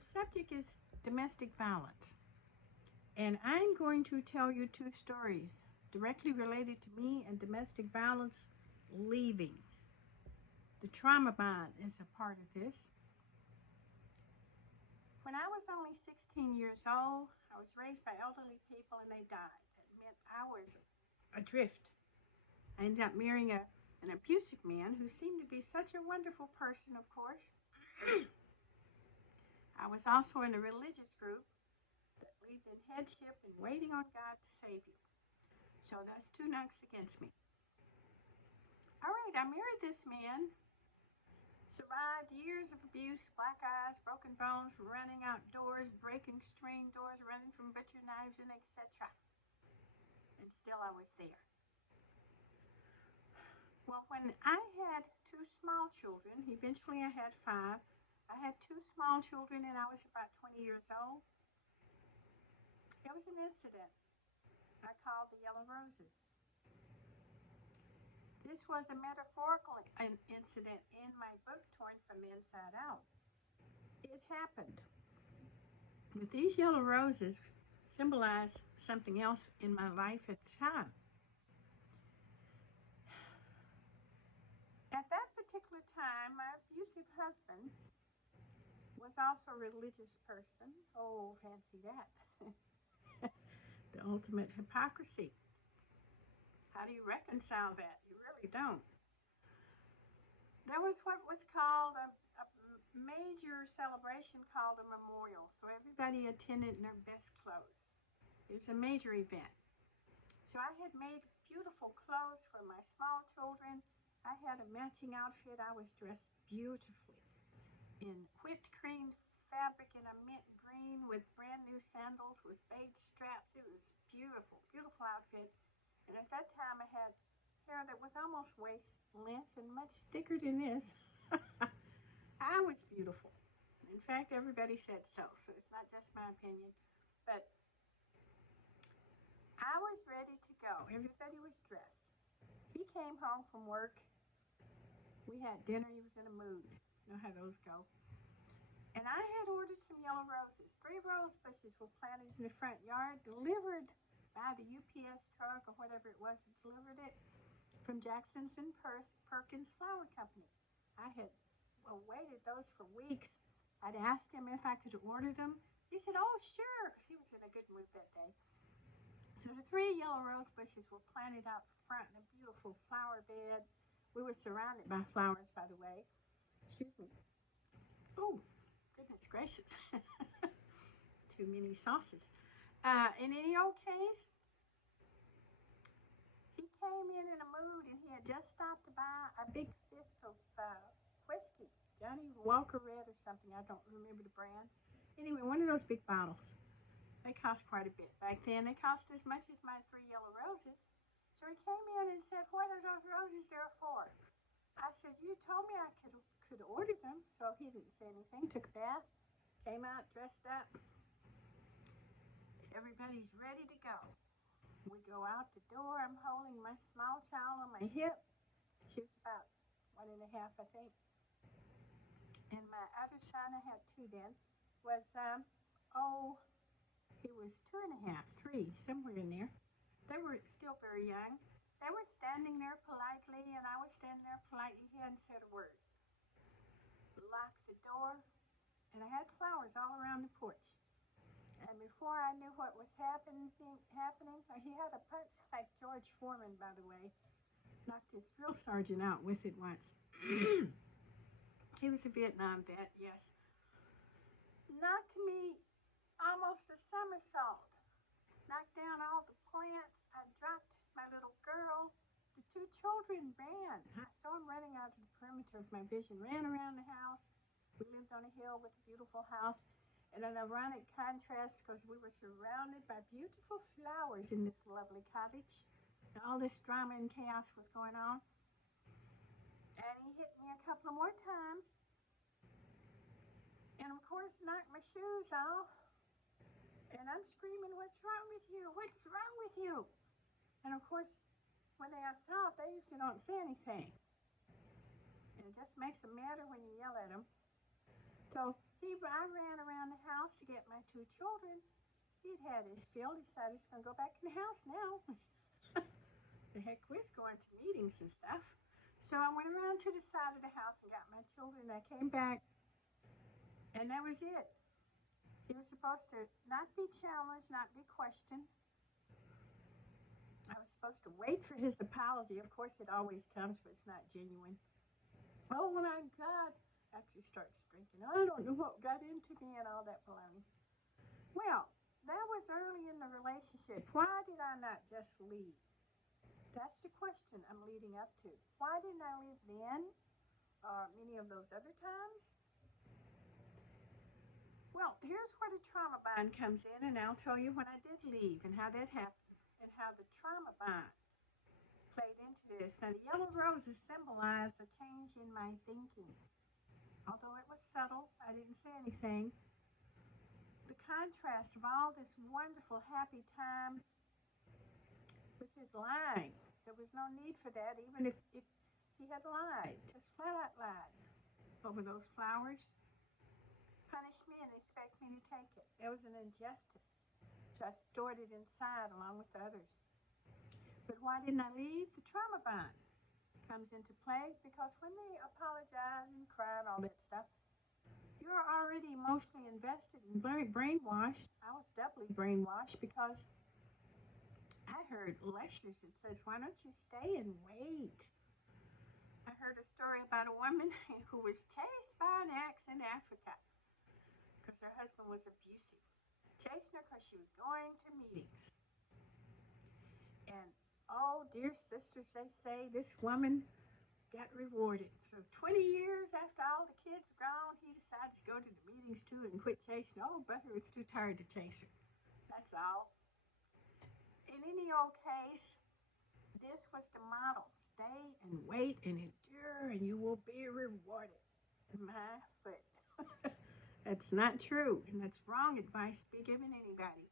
subject is domestic violence. And I'm going to tell you two stories directly related to me and domestic violence leaving. The trauma bond is a part of this. When I was only 16 years old, I was raised by elderly people and they died. That meant I was adrift. I ended up marrying an abusive man who seemed to be such a wonderful person, of course. I was also in a religious group that believed in headship and waiting on God to save you. So that's two knocks against me. All right, I married this man, survived years of abuse, black eyes, broken bones, running outdoors, breaking screen doors, running from butcher knives, and etc. And still I was there. Well, when I had two small children, eventually I had five. I had two small children and I was about 20 years old. There was an incident I called the Yellow Roses. This was a metaphorical incident in my book, Torn from the Inside Out. It happened. But these yellow roses symbolize something else in my life at the time. At that particular time, my abusive husband was also a religious person. Oh, fancy that. The ultimate hypocrisy. How do you reconcile that? You really don't. There was what was called a major celebration called a memorial. So everybody attended in their best clothes. It was a major event. So I had made beautiful clothes for my small children. I had a matching outfit. I was dressed beautifully in whipped cream fabric in a mint green with brand new sandals with beige straps. It was beautiful, beautiful outfit. And at that time I had hair that was almost waist length and much thicker than this. I was beautiful. In fact, everybody said so it's not just my opinion. But I was ready to go. Everybody was dressed. He came home from work. We had dinner. He was in a mood. You know how those go. And I had ordered some yellow roses. 3 rose bushes were planted in the front yard, delivered by the UPS truck or whatever it was that delivered it from Jackson's and Perkins Flower Company. I had awaited those for weeks. I'd asked him if I could order them. He said, oh, sure, because he was in a good mood that day. So the 3 yellow rose bushes were planted out front in a beautiful flower bed. We were surrounded by flowers, by the way. Excuse me. Oh, goodness gracious. Too many sauces. In any old case, he came in a mood and he had just stopped to buy a big fifth of whiskey. Johnny Walker Red or something. I don't remember the brand. Anyway, one of those big bottles. They cost quite a bit. Back then, they cost as much as my 3 yellow roses. So he came in and said, what are those roses there for? I said, you told me I could order them. So he didn't say anything. Took a bath, came out, dressed up. Everybody's ready to go. We go out the door. I'm holding my small child on my hip. She was about 1.5, I think. And my other son, I had 2 then, was, he was 2.5, 3, somewhere in there. They were still very young. They were standing there politely, and I was standing there politely. He hadn't said a word. Locked the door, and I had flowers all around the porch. And before I knew what was happening, he had a punch like George Foreman, by the way. Knocked his drill sergeant out with it once. He was a Vietnam vet, yes. Knocked me almost a somersault. Knocked down all the plants. I dropped my little girl. The 2 children ran. I saw them running out of the perimeter of my vision, ran around the house. We lived on a hill with a beautiful house. And an ironic contrast because we were surrounded by beautiful flowers in this lovely cottage. And all this drama and chaos was going on. And he hit me a couple of more times. And of course knocked my shoes off. And I'm screaming, what's wrong with you? What's wrong with you? And of course, when they assault, they usually don't say anything. And it just makes them madder when you yell at them. So I ran around the house to get my 2 children. He'd had his fill. He decided he's going to go back in the house now. The heck with going to meetings and stuff. So I went around to the side of the house and got my children. I came back, and that was it. He was supposed to not be challenged, not be questioned. I was supposed to wait for his apology. Of course, it always comes, but it's not genuine. Oh my God, after he starts drinking, I don't know what got into me and all that baloney. Well, that was early in the relationship. Why did I not just leave? That's the question I'm leading up to. Why didn't I leave then? Many of those other times? Well, here's where the trauma bond comes in, and I'll tell you when I did leave and how that happened and how the trauma bond played into this. Now, the yellow roses symbolize a change in my thinking. Although it was subtle, I didn't say anything. The contrast of all this wonderful, happy time with his lying. There was no need for that, even if he had lied, just flat out lied over those flowers. Punish me and expect me to take it. There was an injustice. So I stored it inside along with the others. But why didn't I leave? The trauma bond comes into play because when they apologize and cry and all that stuff, you're already emotionally invested and very brainwashed. I was doubly brainwashed because I heard lectures that says, why don't you stay and wait? I heard a story about a woman who was chased by an ex in Africa because her husband was abusive. Chasing her because she was going to meetings. And, oh, dear sisters, they say this woman got rewarded. So 20 years after all the kids were gone, he decided to go to the meetings too and quit chasing. Oh, brother was too tired to chase her. That's all. In any old case, this was the model. Stay and wait and endure and you will be rewarded. My foot. That's not true, and that's wrong advice to be given anybody.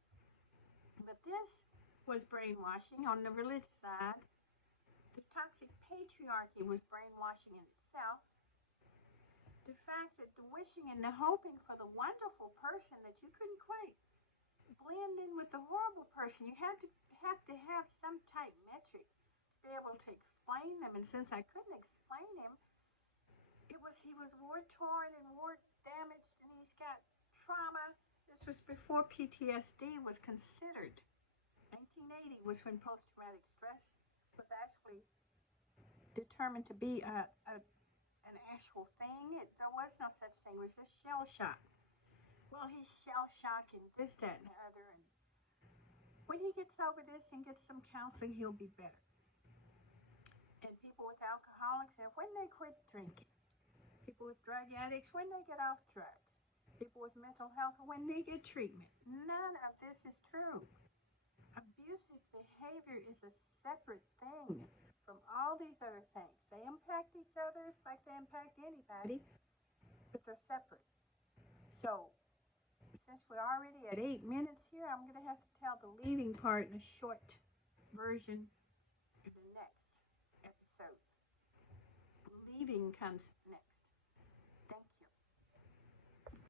But this was brainwashing on the religious side. The toxic patriarchy was brainwashing in itself. The fact that the wishing and the hoping for the wonderful person that you couldn't quite blend in with the horrible person, you have to have some type metric to be able to explain them. And since I couldn't explain him, he was war torn and war damaged, and he's got trauma. This was before PTSD was considered. 1980 was when post-traumatic stress was actually determined to be an actual thing. There was no such thing. It was just shell shock. Well, he's shell shocked and this, that, and the other. And when he gets over this and gets some counseling, he'll be better. And people with alcoholics, and when they quit drinking, people with drug addicts, when they get off drugs, people with mental health, when they get treatment, none of this is true. Abusive behavior is a separate thing from all these other things. They impact each other like they impact anybody, but they're separate. So, since we're already at 8 minutes here, I'm going to have to tell the leading part in a short version in the next episode. Leaving comes next.